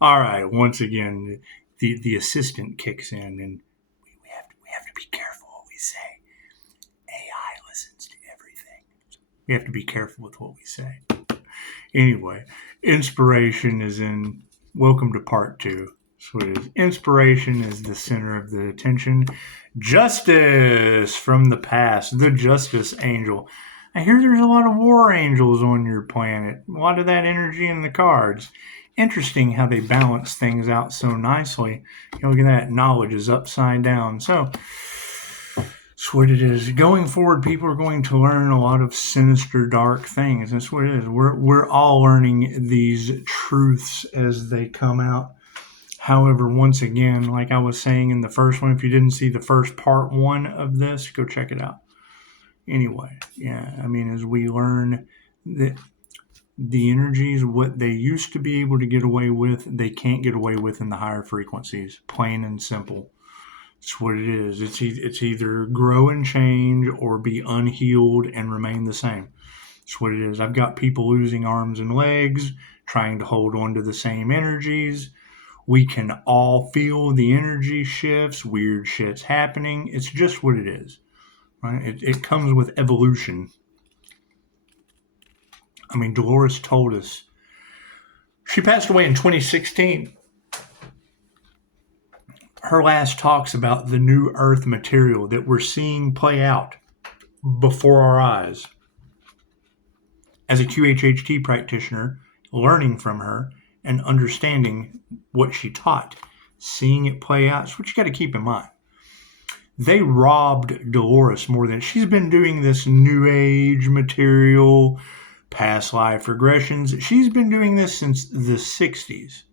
All right. Once again, the assistant kicks in, and we have to be careful what we say. AI listens to everything. We have to be careful with what we say. Anyway, inspiration is in. Welcome to part two. So it is. Inspiration is the center of the attention. Justice from the past, the Justice Angel. I hear there's a lot of war angels on your planet. A lot of that energy in the cards. Interesting how they balance things out so nicely. Look at that. Knowledge is upside down. So that's what it is. Going forward, people are going to learn a lot of sinister, dark things. That's what it is. We're all learning these truths as they come out. However, once again, like I was saying in the first one, if you didn't see the first part one of this, go check it out. Anyway, yeah, I mean, as we learn that the energies, what they used to be able to get away with, they can't get away with in the higher frequencies. Plain and simple. It's what it is. It's either grow and change or be unhealed and remain the same. It's what it is. I've got people losing arms and legs, trying to hold on to the same energies. We can all feel the energy shifts, weird shit's happening. It's just what it is. Right? It comes with evolution. I mean, Dolores told us. She passed away in 2016. Her last talks about the new earth material that we're seeing play out before our eyes. As a QHHT practitioner, learning from her and understanding what she taught, seeing it play out, is what you got to keep in mind. They robbed Dolores more than she's been doing this new age material, past life regressions. She's been doing this since the 60s.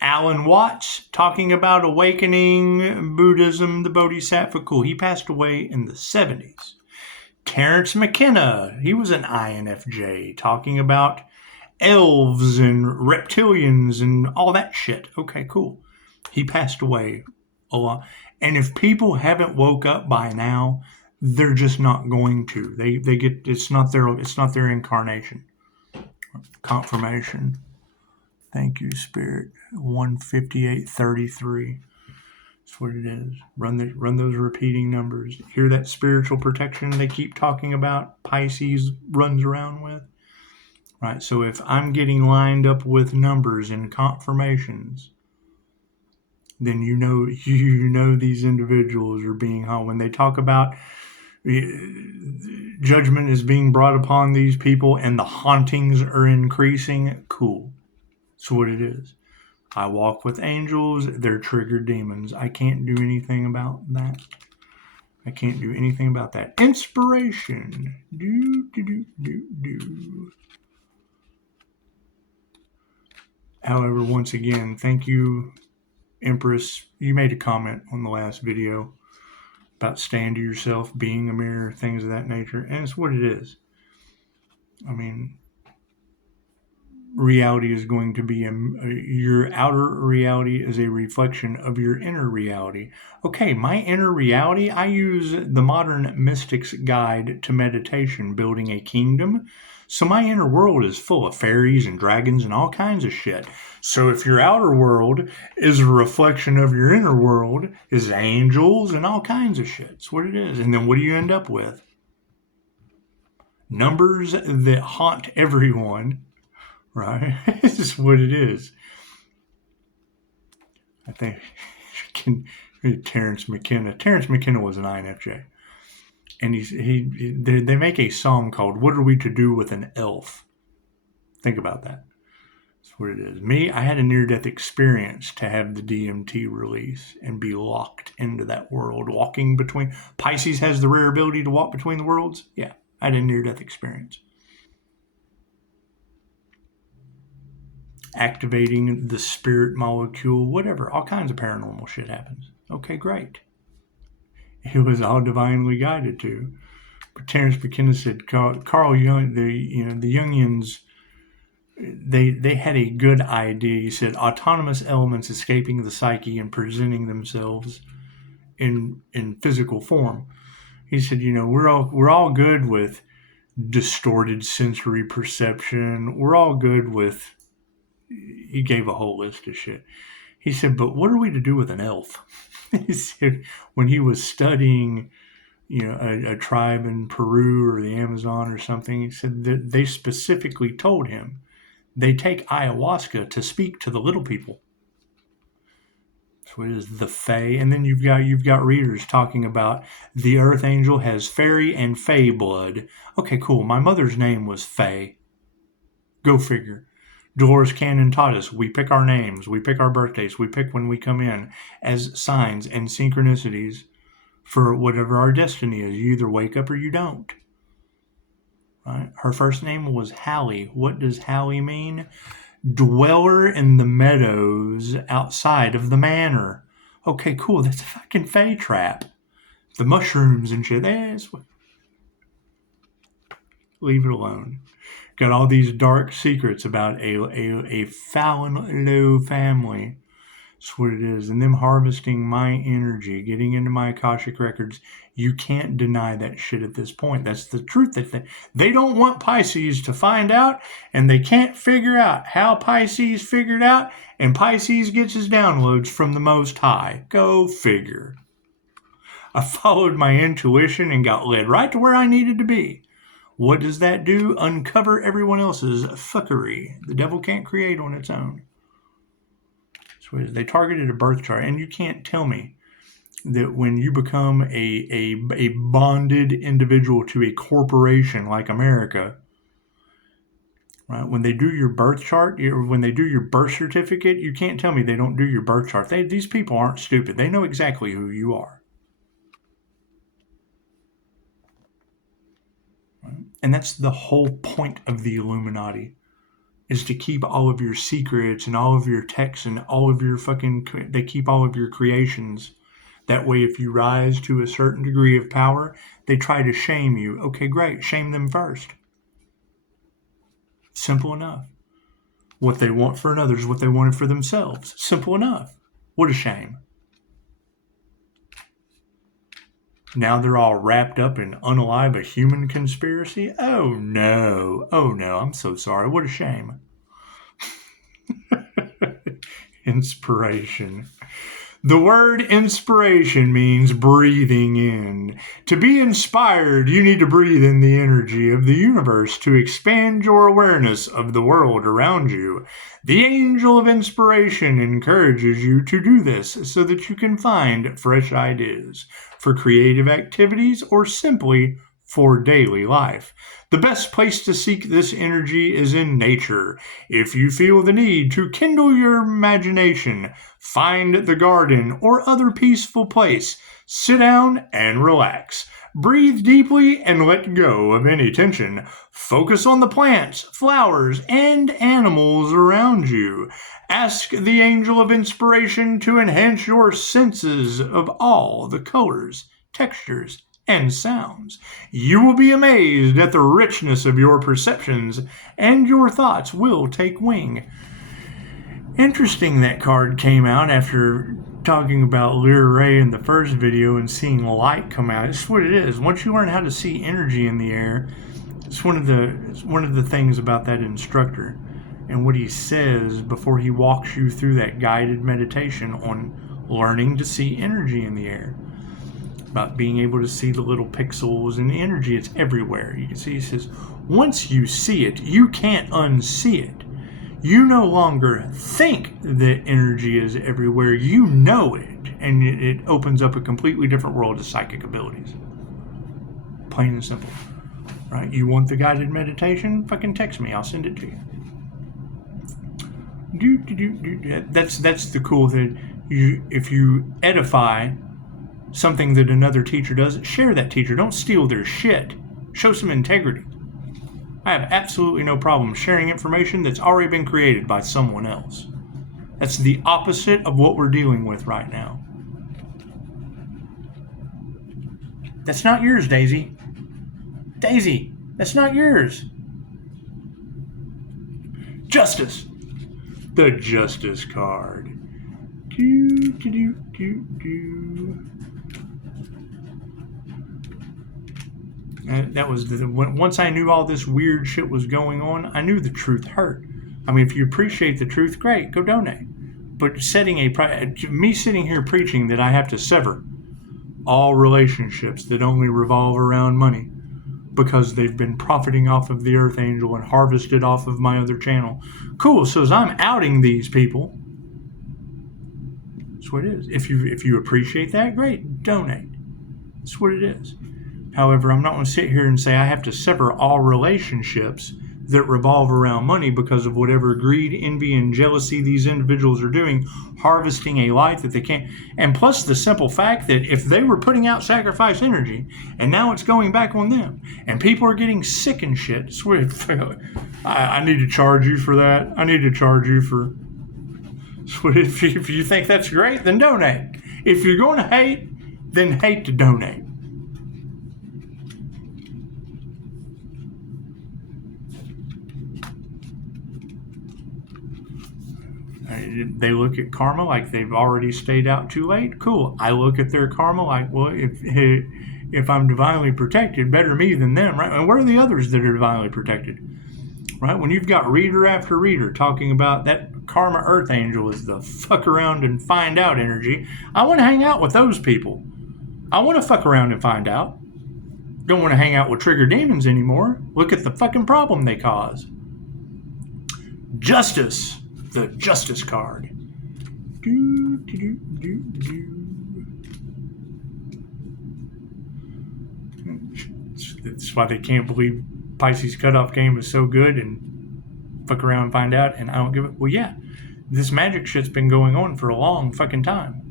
Alan Watts, talking about awakening, Buddhism, the Bodhisattva, cool. He passed away in the 70s. Terence McKenna, he was an INFJ, talking about elves and reptilians and all that shit. Okay, cool. He passed away a lot. And if people haven't woke up by now, they're just not going to. They get it's not their incarnation. Confirmation. Thank you, Spirit. 15833. That's what it is. Run those repeating numbers. Hear that spiritual protection they keep talking about? Pisces runs around with. Right. So if I'm getting lined up with numbers and confirmations, then you know these individuals are being held. When they talk about judgment is being brought upon these people and the hauntings are increasing, cool. That's what it is. I walk with angels. They're triggered demons. I can't do anything about that. Inspiration. Do. However, once again, thank you, Empress. You made a comment on the last video about staying to yourself, being a mirror, things of that nature. And it's what it is. I mean, reality is going to be your outer reality is a reflection of your inner reality. Okay, my inner reality, I use the modern mystic's guide to meditation, building a kingdom. So my inner world is full of fairies and dragons and all kinds of shit. So if your outer world is a reflection of your inner world, is angels and all kinds of shit. That's what it is. And then what do you end up with? Numbers that haunt everyone. Right? This is what it is. I think Terence McKenna. Terence McKenna was an INFJ. And they make a song called "What Are We to Do with an Elf?" Think about that. That's what it is. Me, I had a near-death experience to have the DMT release and be locked into that world, walking between. Pisces has the rare ability to walk between the worlds. Yeah, I had a near-death experience. Activating the spirit molecule, whatever, all kinds of paranormal shit happens. Okay, great. It was all divinely guided to. But Terence McKenna said, Carl Jung, the Jungians, they had a good idea. He said, autonomous elements escaping the psyche and presenting themselves in physical form. He said, we're all good with distorted sensory perception. We're all good with he gave a whole list of shit. He said, but what are we to do with an elf? He said, when he was studying, a tribe in Peru or the Amazon or something, he said that they specifically told him they take ayahuasca to speak to the little people. So it is the Fae, and then you've got readers talking about the Earth Angel has fairy and Fae blood. Okay, cool. My mother's name was Fae. Go figure. Dolores Cannon taught us we pick our names, we pick our birthdays, we pick when we come in as signs and synchronicities for whatever our destiny is. You either wake up or you don't. Right? Her first name was Hallie. What does Hallie mean? Dweller in the meadows outside of the manor. Okay, cool. That's a fucking Fae trap. The mushrooms and shit. Leave it alone. Got all these dark secrets about a Fallon Lowe family. That's what it is. And them harvesting my energy, getting into my Akashic records. You can't deny that shit at this point. That's the truth. That they don't want Pisces to find out, and they can't figure out how Pisces figured out, and Pisces gets his downloads from the Most High. Go figure. I followed my intuition and got led right to where I needed to be. What does that do? Uncover everyone else's fuckery. The devil can't create on its own. So they targeted a birth chart, and you can't tell me that when you become a bonded individual to a corporation like America, right? When they do your birth chart, when they do your birth certificate, you can't tell me they don't do your birth chart. These people aren't stupid. They know exactly who you are. Right? And that's the whole point of the Illuminati, is to keep all of your secrets and all of your texts and all of your they keep all of your creations. That way, if you rise to a certain degree of power, they try to shame you. Okay, great. Shame them first. Simple enough. What they want for another is what they wanted for themselves. Simple enough. What a shame. Now they're all wrapped up in unalive a human conspiracy? Oh no. I'm so sorry. What a shame. Inspiration. The word inspiration means breathing in. To be inspired, you need to breathe in the energy of the universe to expand your awareness of the world around you. The angel of inspiration encourages you to do this so that you can find fresh ideas for creative activities or simply for daily life. The best place to seek this energy is in nature. If you feel the need to kindle your imagination, find the garden or other peaceful place. Sit down and relax. Breathe deeply and let go of any tension. Focus on the plants, flowers, and animals around you. Ask the angel of inspiration to enhance your senses of all the colors, textures, and sounds. You will be amazed at the richness of your perceptions, and your thoughts will take wing. Interesting that card came out after talking about Lyra Ray in the first video and seeing light come out. It's what it is. Once you learn how to see energy in the air, it's one of the things about that instructor and what he says before he walks you through that guided meditation on learning to see energy in the air. About being able to see the little pixels and the energy. It's everywhere. You can see, he says, once you see it, you can't unsee it. You no longer think that energy is everywhere. You know it. And it opens up a completely different world of psychic abilities. Plain and simple. Right? You want the guided meditation? Fucking text me. I'll send it to you. That's the cool thing. If you edify something that another teacher does, share that teacher. Don't steal their shit. Show some integrity. I have absolutely no problem sharing information that's already been created by someone else. That's the opposite of what we're dealing with right now. That's not yours, Daisy. Daisy, that's not yours. Justice. The Justice card. That was once I knew all this weird shit was going on, I knew the truth hurt. I mean, if you appreciate the truth, great, go donate. But me sitting here preaching that I have to sever all relationships that only revolve around money because they've been profiting off of the Earth Angel and harvested off of my other channel. Cool, so as I'm outing these people, that's what it is. If you appreciate that, great, donate. That's what it is. However, I'm not going to sit here and say I have to sever all relationships that revolve around money because of whatever greed, envy, and jealousy these individuals are doing, harvesting a light that they can't. And plus the simple fact that if they were putting out sacrifice energy and now it's going back on them and people are getting sick and shit, I need to charge you for that. I need to charge you for. If you think that's great, then donate. If you're going to hate, then hate to donate. They look at karma like they've already stayed out too late. Cool. I look at their karma like, well, if I'm divinely protected, better me than them, right? And where are the others that are divinely protected, right? When you've got reader after reader talking about that karma earth angel is the fuck around and find out energy, I want to hang out with those people. I want to fuck around and find out. Don't want to hang out with trigger demons anymore. Look at the fucking problem they cause. Justice. The Justice card. That's why they can't believe Pisces cutoff game is so good and fuck around and find out, and I don't give it. Well, yeah, this magic shit's been going on for a long fucking time.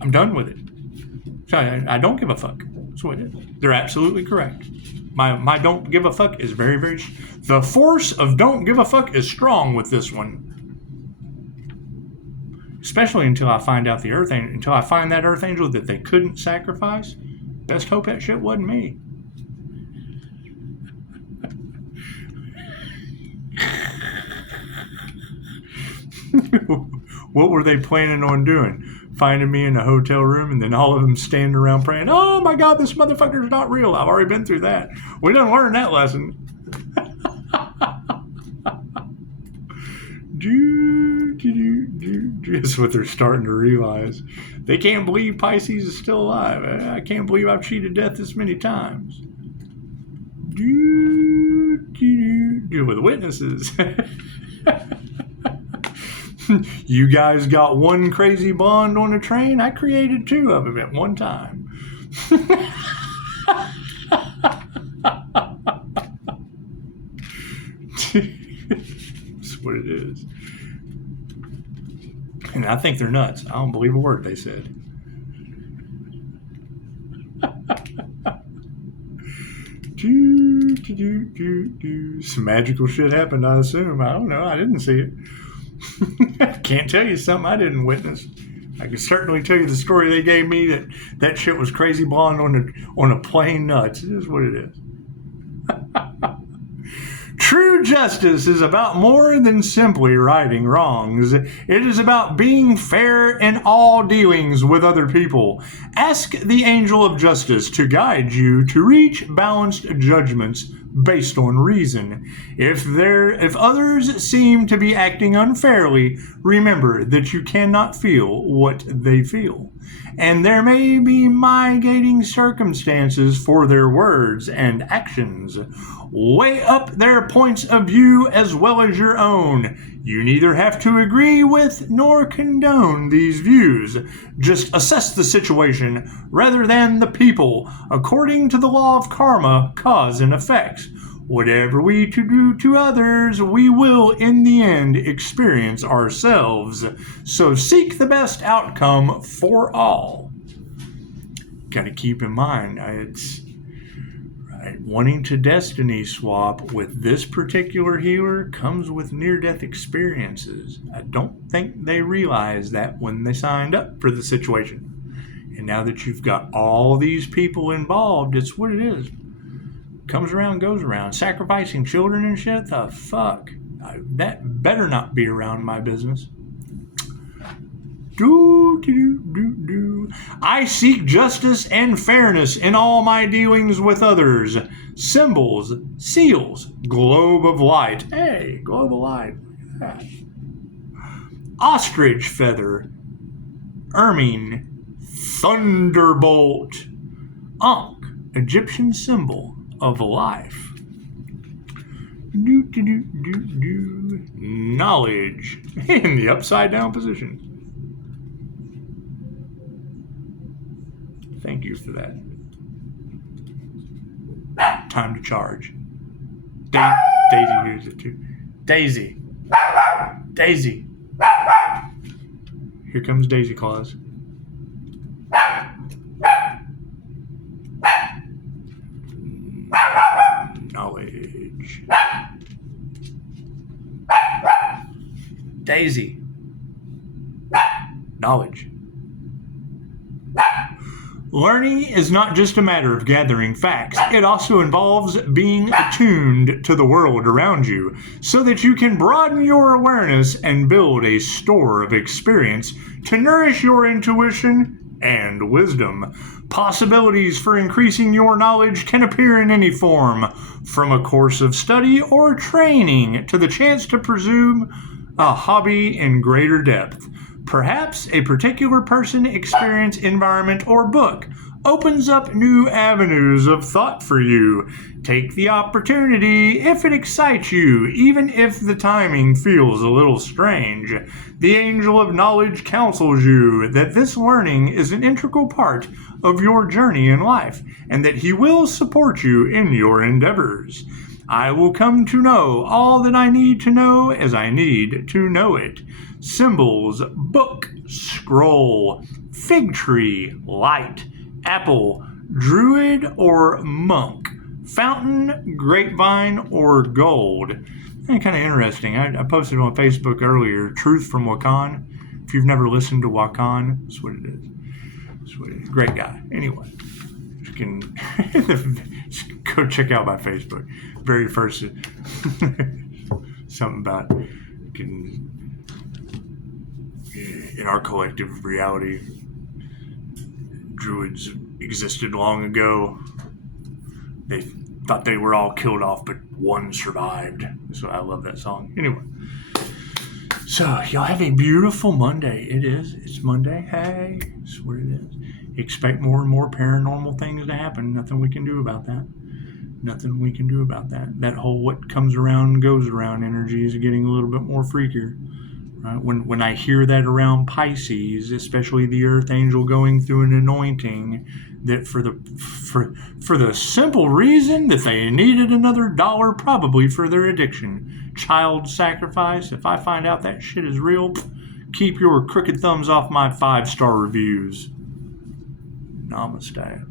I'm done with it. So I don't give a fuck. That's what it is. They're absolutely correct. My don't give a fuck is very, very... The force of don't give a fuck is strong with this one. Especially until I find out until I find that Earth Angel that they couldn't sacrifice. Best hope that shit wasn't me. What were they planning on doing? Finding me in a hotel room and then all of them standing around praying, oh my God, this motherfucker's not real. I've already been through that. We done learned that lesson. That's what they're starting to realize. They can't believe Pisces is still alive. I can't believe I've cheated death this many times. With witnesses. You guys got one crazy blonde on a train? I created two of them at one time. That's what it is. And I think they're nuts. I don't believe a word they said. Some magical shit happened, I assume. I don't know. I didn't see it. Can't tell you something I didn't witness. I can certainly tell you the story they gave me that shit was crazy blonde on a plane nuts. It is what it is. True justice is about more than simply righting wrongs. It is about being fair in all dealings with other people. Ask the angel of justice to guide you to reach balanced judgments based on reason. If others seem to be acting unfairly, remember that you cannot feel what they feel. And there may be mitigating circumstances for their words and actions. Weigh up their points of view as well as your own. You neither have to agree with nor condone these views. Just assess the situation rather than the people, according to the law of karma, cause and effect. Whatever we do to others, we will in the end experience ourselves. So seek the best outcome for all. Got to keep in mind, it's right, wanting to destiny swap with this particular healer comes with near-death experiences. I don't think they realized that when they signed up for the situation. And now that you've got all these people involved, it's what it is. Comes around, goes around. Sacrificing children and shit? The fuck? That better not be around my business. I seek justice and fairness in all my dealings with others. Symbols, seals, globe of light. Hey, globe of light. Ostrich feather. Ermine. Thunderbolt. Ankh, Egyptian symbol of life. Knowledge in the upside down position. Thank you for that. Time to charge. Daisy hears it too. Daisy. Daisy. Here comes Daisy Claus. Knowledge. Daisy. Knowledge. Learning is not just a matter of gathering facts. It also involves being attuned to the world around you so that you can broaden your awareness and build a store of experience to nourish your intuition and wisdom. Possibilities for increasing your knowledge can appear in any form, from a course of study or training to the chance to pursue a hobby in greater depth. Perhaps a particular person, experience, environment, or book opens up new avenues of thought for you. Take the opportunity if it excites you, even if the timing feels a little strange. The Angel of Knowledge counsels you that this learning is an integral part of your journey in life, and that he will support you in your endeavors. I will come to know all that I need to know as I need to know it. Symbols: book, scroll, fig tree, light, apple, druid or monk, fountain, grapevine, or gold. And kind of interesting. I posted on Facebook earlier, Truth from Wakan. If you've never listened to Wakan, that's what it is. That's what it is. Great guy. Anyway, you can go check out my Facebook. Very first, something about in our collective reality, druids existed long ago. They thought they were all killed off, but one survived. So I love that song. Anyway, so y'all have a beautiful Monday. It is. It's Monday. Hey, that's what it is. Expect more and more paranormal things to happen. Nothing we can do about that. Nothing we can do about that. That whole what comes around goes around energy is getting a little bit more freakier. Right? When I hear that around Pisces, especially the Earth Angel going through an anointing, that for the simple reason that they needed another dollar, probably for their addiction, child sacrifice. If I find out that shit is real, keep your crooked thumbs off my 5-star reviews. Namaste.